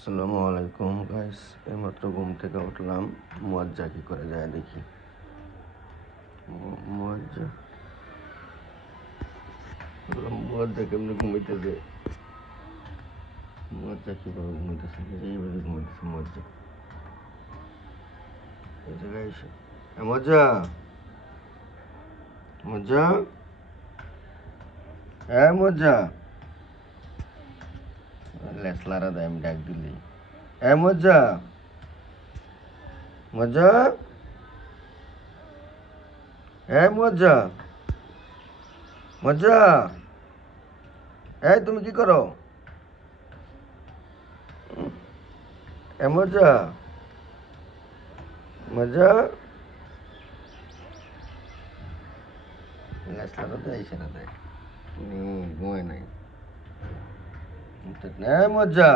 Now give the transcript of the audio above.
আসসালামু আলাইকুম গাইস, এইমাত্র ঘুম থেকে উঠলাম। মুয়াজ্জা কি করে যায় দেখি। মুয়াজ্জা মুয়াজ্জা কেমনি ঘুমাইতেছে। মুয়াজ্জা কিভাবে ঘুমাইতেছে, এইভাবে ঘুমাইতেছে মুয়াজ্জা। এই জায়গায় এসে মুয়াজ্জা মুয়াজ্জা হ্যাঁ মুয়াজ্জা লেসলারা দেয় আমি ডাক দিলি। হ্যাঁ মুয়াজ্জা মুয়াজ্জা হ্যাঁ মুয়াজ্জা মুয়াজ্জা এই তুমি কি করো? মুয়াজ্জা মুয়াজ্জা লেসলারা দেয় ইশারা দেয়, ঘুমায় নাই। হ্যাঁ মুয়াজ্জা